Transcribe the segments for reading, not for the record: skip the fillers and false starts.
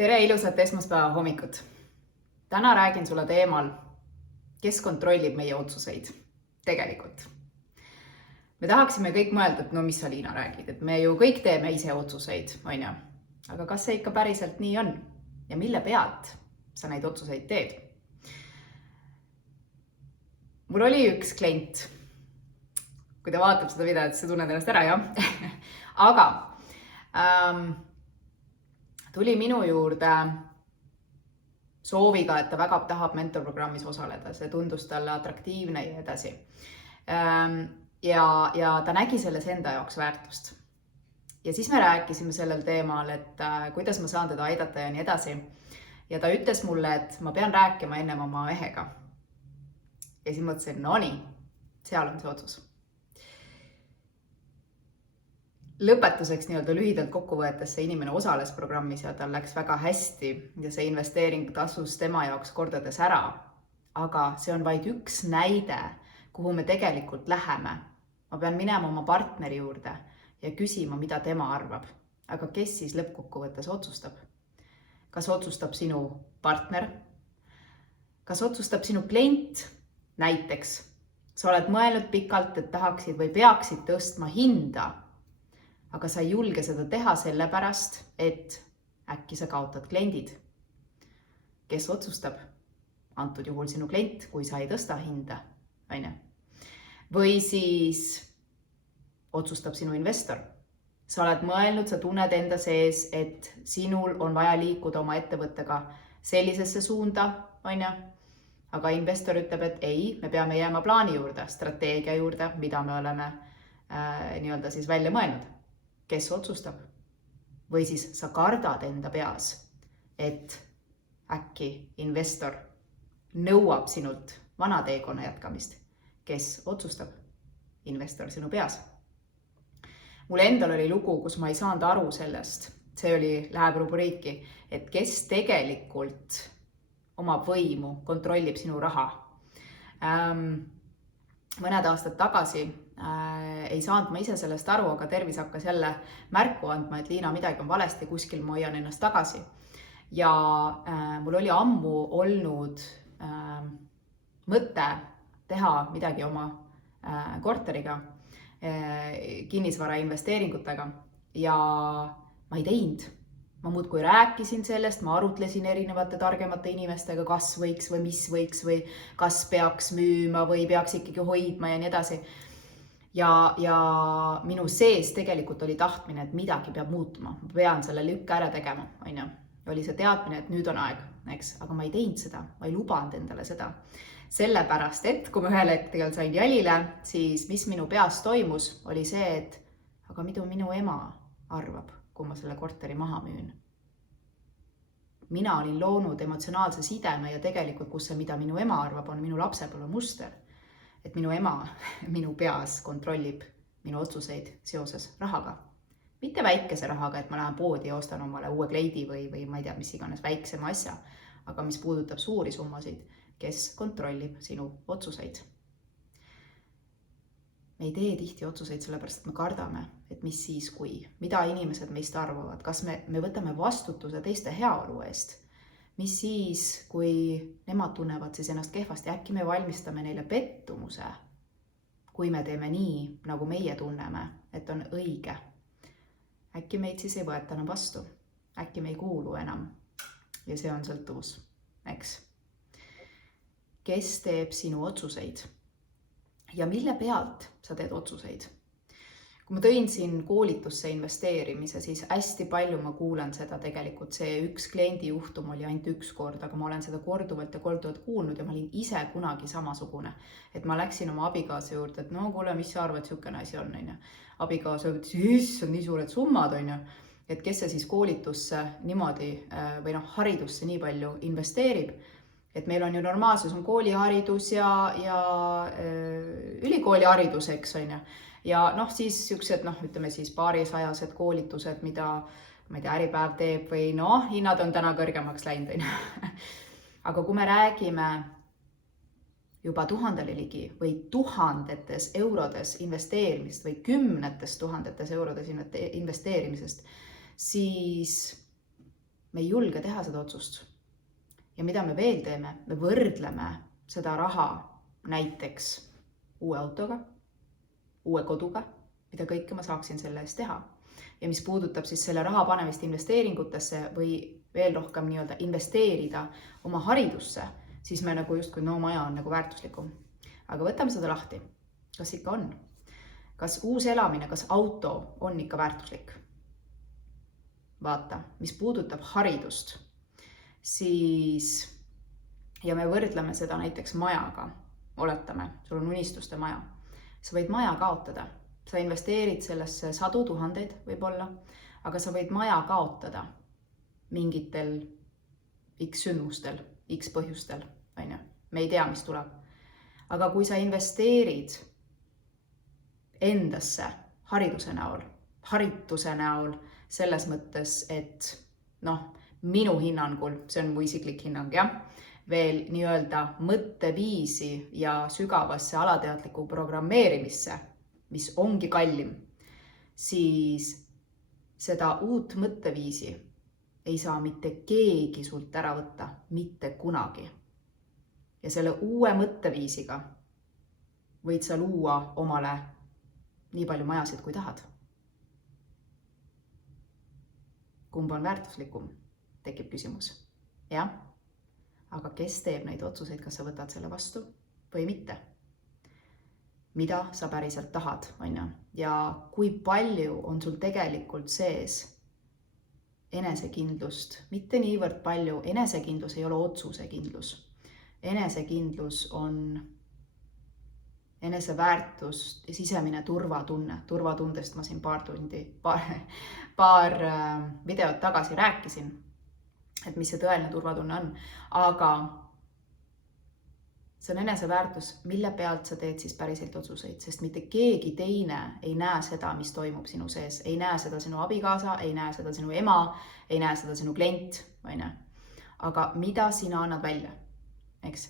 Tere ilusat esmaspäeva hommikut. Täna räägin sulle teemal, kes kontrollib meie otsuseid. Tegelikult. Me tahaksime kõik mõelda, et no mis sa, Liina, räägid, et me ju kõik teeme ise otsuseid, on ju. Aga kas see ikka päriselt nii on? Ja mille pealt sa neid otsuseid teed? Mul oli üks klient, kui ta vaatab seda videot, siis sa tunned ennast ära, jah? Aga tuli minu juurde sooviga, et ta väga tahab mentorprogrammis osaleda. See tundus talle atraktiivne ja edasi. Ja ta nägi selles enda jaoks väärtust. Ja siis me rääkisime sellel teemal, et kuidas ma saan teda aidata ja nii edasi. Ja ta ütles mulle, et ma pean rääkima ennem oma mehega. Ja siis mõtlesin, no nii, seal on see otsus. Lõpetuseks nii-öelda lühidalt kokku võetes see inimene osales programmis ja tal läks väga hästi ja see investeering tasus tema jaoks kordades ära. Aga see on vaid üks näide, kuhu me tegelikult läheme. Ma pean minema oma partneri juurde ja küsima, mida tema arvab. Aga kes siis lõppkokkuvõttes otsustab? Kas otsustab sinu partner? Kas otsustab sinu klient? Näiteks, sa oled mõelnud pikalt, et tahaksid või peaksid tõstma hinda, aga sa ei julge seda teha sellepärast, et äkki sa kaotad kliendid. Kes otsustab? Antud juhul sinu klient, kui sa ei tõsta hinda. Või siis otsustab sinu investor. Sa oled mõelnud, sa tunned enda sees, et sinul on vaja liikuda oma ettevõttega sellisesse suunda, aga investor ütleb, et ei, me peame jääma plaani juurde, strateegia juurde, mida me oleme nii-öelda siis välja mõelnud. Kes otsustab? Või siis sa kardad enda peas, et äkki investor nõuab sinult vana teekonna jätkamist. Kes otsustab? Investor sinu peas. Mul endal oli lugu, kus ma ei saanud aru sellest. See oli läheb rubriiki, et kes tegelikult omab võimu, kontrollib sinu raha. Mõned aastad tagasi ei saanud ma ise sellest aru, aga tervis hakkas jälle märku andma, et Liina, midagi on valesti, kuskil ma hoian ennast tagasi. Ja mul oli ammu olnud mõte teha midagi oma korteriga, kinnisvara investeeringutega ja ma ei teinud. Ma muudkui rääkisin sellest, ma arutlesin erinevate targemate inimestega, kas võiks või mis võiks või kas peaks müüma või peaks ikkagi hoidma ja nii edasi. Ja minu sees tegelikult oli tahtmine, et midagi peab muutuma. Ma pean selle lükka ära tegema. Oli see teadmine, et nüüd on aeg, eks? Aga ma ei teinud seda, ma ei lubanud endale seda. Sellepärast, et kui ma ühel hetkel sain jälile, siis mis minu peas toimus, oli see, et aga mida minu ema arvab, kui ma selle korteri maha müün. Mina olin loonud emotsionaalse sideme ja tegelikult, kus see, mida minu ema arvab, on minu lapsepõlve muster. Et minu ema minu peas kontrollib minu otsuseid seoses rahaga. Mitte väikese rahaga, et ma lähen poodi ja ostan omale uue kleidi või ma ei tea, mis iganes väiksema asja, aga mis puudutab suuri summasid, kes kontrollib sinu otsuseid. Me ei tee tihti otsuseid sellepärast, et me kardame, et mis siis kui, mida inimesed meist arvavad, kas me võtame vastutuse teiste heaolu eest, mis siis, kui nemad tunnevad siis ennast kehvasti, äkki me valmistame neile pettumuse, kui me teeme nii, nagu meie tunneme, et on õige. Äkki meid siis ei võeta enam vastu, äkki me ei kuulu enam ja see on sõltuvus, eks. Kes teeb sinu otsuseid? Ja mille pealt sa teed otsuseid? Kui ma tõin siin koolitusse investeerimise, siis hästi palju ma kuulen seda tegelikult. See üks kliendi juhtum oli ainult üks kord, aga ma olen seda korduvalt ja korduvalt kuulnud ja ma olin ise kunagi samasugune. Et ma läksin oma abikaasa juurde, et no kuule, mis sa arvad, sihukene asi on? Abikaasa ütles, on nii suured summad, et kes see siis koolitusse niimoodi või haridusse nii palju investeerib. Et meil on ju normaalsus, on kooliharidus ja ülikooliharidus, eks on ju. Ja siis siuksed, ütleme siis paarisajased koolitused, mida ma ei tea, Äripäev teeb või hinnad on täna kõrgemaks läinud. Aga kui me räägime juba 1000 ligi või tuhandetes eurodes investeerimist või kümnetes tuhandetes eurodes investeerimisest, siis me ei julge teha seda otsust. Ja mida me veel teeme? Me võrdleme seda raha näiteks uue autoga, uue koduga, mida kõike ma saaksin selle eest teha. Ja mis puudutab siis selle raha panemist investeeringutesse või veel rohkem nii-öelda investeerida oma haridusse, siis me nagu justkui no maja on nagu väärtuslikum. Aga võtame seda lahti. Kas ikka on? Kas uus elamine, kas auto on ikka väärtuslik? Vaata, mis puudutab haridust, siis ja me võrdleme seda näiteks majaga, oletame, sul on unistuste maja. Sa võid maja kaotada, sa investeerid sellesse 100 000 võib-olla, aga sa võid maja kaotada mingitel X sündmustel, X põhjustel, on ju? Me ei tea, mis tuleb. Aga kui sa investeerid endasse harituse näol, selles mõttes, et minu hinnangul, see on mu isiklik hinnang, jah, veel nii-öelda mõtteviisi ja sügavasse alateadliku programmeerimisse, mis ongi kallim, siis seda uut mõtteviisi ei saa mitte keegi sult ära võtta, mitte kunagi. Ja selle uue mõtteviisiga võid sa luua omale nii palju majasid, kui tahad. Kumb on väärtuslikum? Tekib küsimus. Jah? Aga kes teeb neid otsuseid, kas sa võtad selle vastu või mitte? Mida sa päriselt tahad, on ju? Ja kui palju on sul tegelikult sees enesekindlust? Mitte niivõrd palju, enesekindlus ei ole otsusekindlus. Enesekindlus on eneseväärtus ja sisemine turvatunne. Turvatundest ma siin paar videot tagasi rääkisin, et mis see tõeline turvatunne on. Aga see on eneseväärtus, mille pealt sa teed siis päriselt otsuseid, sest mitte keegi teine ei näe seda, mis toimub sinu sees. Ei näe seda sinu abikaasa, ei näe seda sinu ema, ei näe seda sinu klient, või ne? Aga mida sina annad välja? Eks?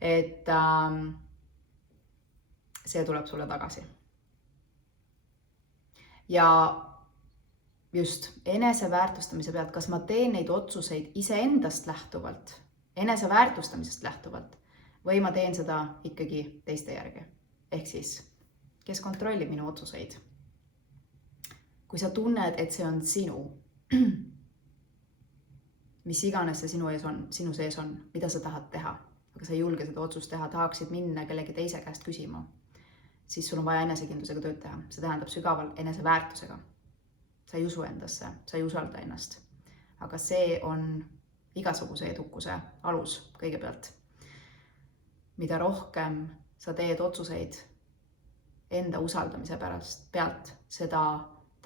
Et see tuleb sulle tagasi. Ja just eneseväärtustamise pealt, kas ma teen neid otsuseid iseendast lähtuvalt, eneseväärtustamisest lähtuvalt, või ma teen seda ikkagi teiste järgi. Ehk siis, kes kontrollib minu otsuseid? Kui sa tunned, et see on sinu, mis iganes see sinu sees on, mida sa tahad teha, aga sa ei julge seda otsust teha, tahaksid minna kellegi teise käest küsima, siis sul on vaja enesekindlusega tööd teha. See tähendab sügaval eneseväärtusega. Sa ei usu endasse, sa ei usalda ennast. Aga see on igasuguse edukuse alus kõigepealt. Mida rohkem sa teed otsuseid enda usaldamise pealt, seda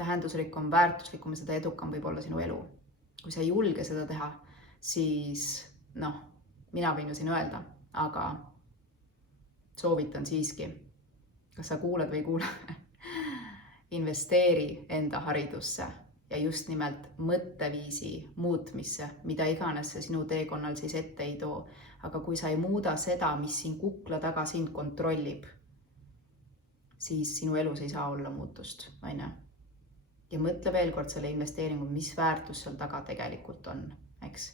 tähendusrikum, väärtuslikum ja seda edukam võib olla sinu elu. Kui sa ei julge seda teha, siis mina võin ju siin öelda, aga soovitan siiski, kas sa kuulad või ei kuule, investeeri enda haridusse ja just nimelt mõtteviisi muutmisse, mida iganes see sinu teekonnal siis ette ei too. Aga kui sa ei muuda seda, mis siin kukla taga sind kontrollib, siis sinu elus ei saa olla muutust, on ju? Ja mõtle veel kord selle investeeringu, mis väärtus seal taga tegelikult on, eks?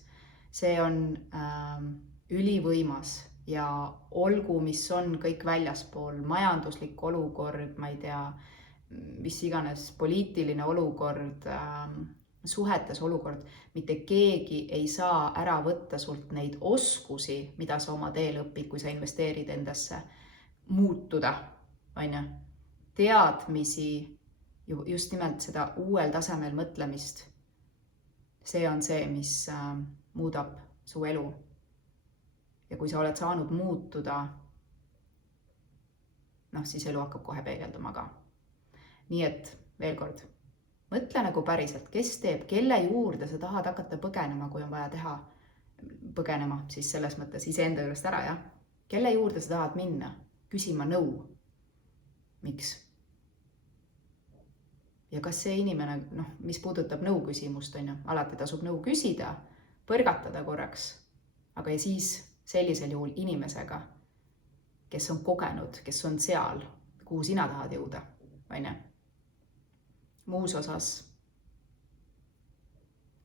See on ülivõimas ja olgu, mis on kõik väljaspool, majanduslik olukord, ma ei tea, mis iganes poliitiline olukord, suhetes olukord, mitte keegi ei saa ära võtta sult neid oskusi, mida sa oma teel õpid, kui sa investeerid endasse, muutuda, on ju? Teadmisi, just nimelt seda uuel tasemel mõtlemist, see on see, mis muudab su elu. Ja kui sa oled saanud muutuda, siis elu hakkab kohe peegelduma ka. Nii et veel kord, mõtle nagu päriselt, kes teeb, kelle juurde sa tahad hakata põgenema, kui on vaja teha põgenema, siis selles mõttes iseenda juurest ära, jah? Kelle juurde sa tahad minna, küsima nõu? Miks? Ja kas see inimene, mis puudutab nõu küsimust, on ju, alati tasub nõu küsida, põrgatada korraks, aga ja siis sellisel juhul inimesega, kes on kogenud, kes on seal, kuhu sina tahad jõuda, on ju? Muus osas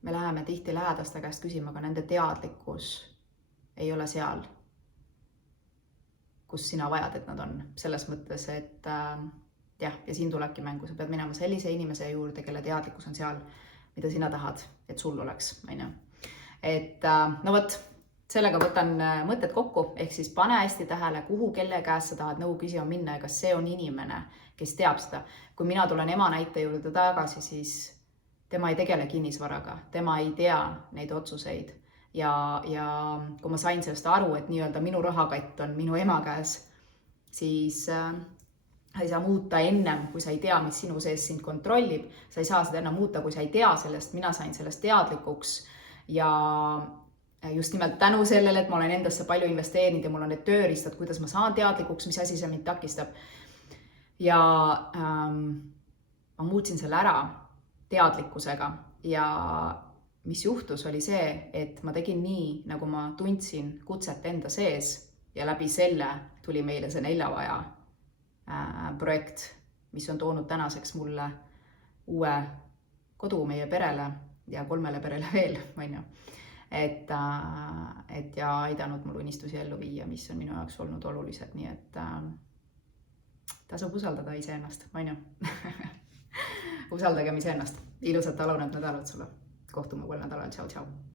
me läheme tihti lähedaste käest küsima, aga nende teadlikkus ei ole seal, kus sina vajad, et nad on. Selles mõttes, et jah, ja siin tulebki mängu, sa pead minema sellise inimese juurde, kelle teadlikkus on seal, mida sina tahad, et sul oleks, on ju. Et no vot, sellega võtan mõtted kokku, ehk siis pane hästi tähele, kuhu, kelle käest sa tahad nõu küsima minna ja kas see on inimene, kes teab seda. Kui mina tulen ema näite juurde tagasi, siis tema ei tegele kinnisvaraga, tema ei tea neid otsuseid. Ja kui ma sain sellest aru, et nii-öelda minu rahakatt on minu ema käes, siis sa ei saa muuta ennem, kui sa ei tea, mis sinu sees sind kontrollib. Sa ei saa seda ennem muuta, kui sa ei tea sellest. Mina sain sellest teadlikuks ja just nimelt tänu sellele, et ma olen endasse palju investeerinud ja mul on need tööriistad, kuidas ma saan teadlikuks, mis asi see mind takistab. Ja ma muutsin selle ära teadlikkusega ja mis juhtus, oli see, et ma tegin nii, nagu ma tundsin kutset enda sees ja läbi selle tuli meile see 4 vaja projekt, mis on toonud tänaseks mulle uue kodu meie perele ja 3 perele veel, on ju. Et ja aidanud mul unistusi ellu viia, mis on minu jaoks olnud olulised, nii et tasub usaldada iseennast, on ju. Usaldagem iseennast. Ilusat alunenud nädalat sulle. Kohtume 3 nädalal. Tšau, tšau.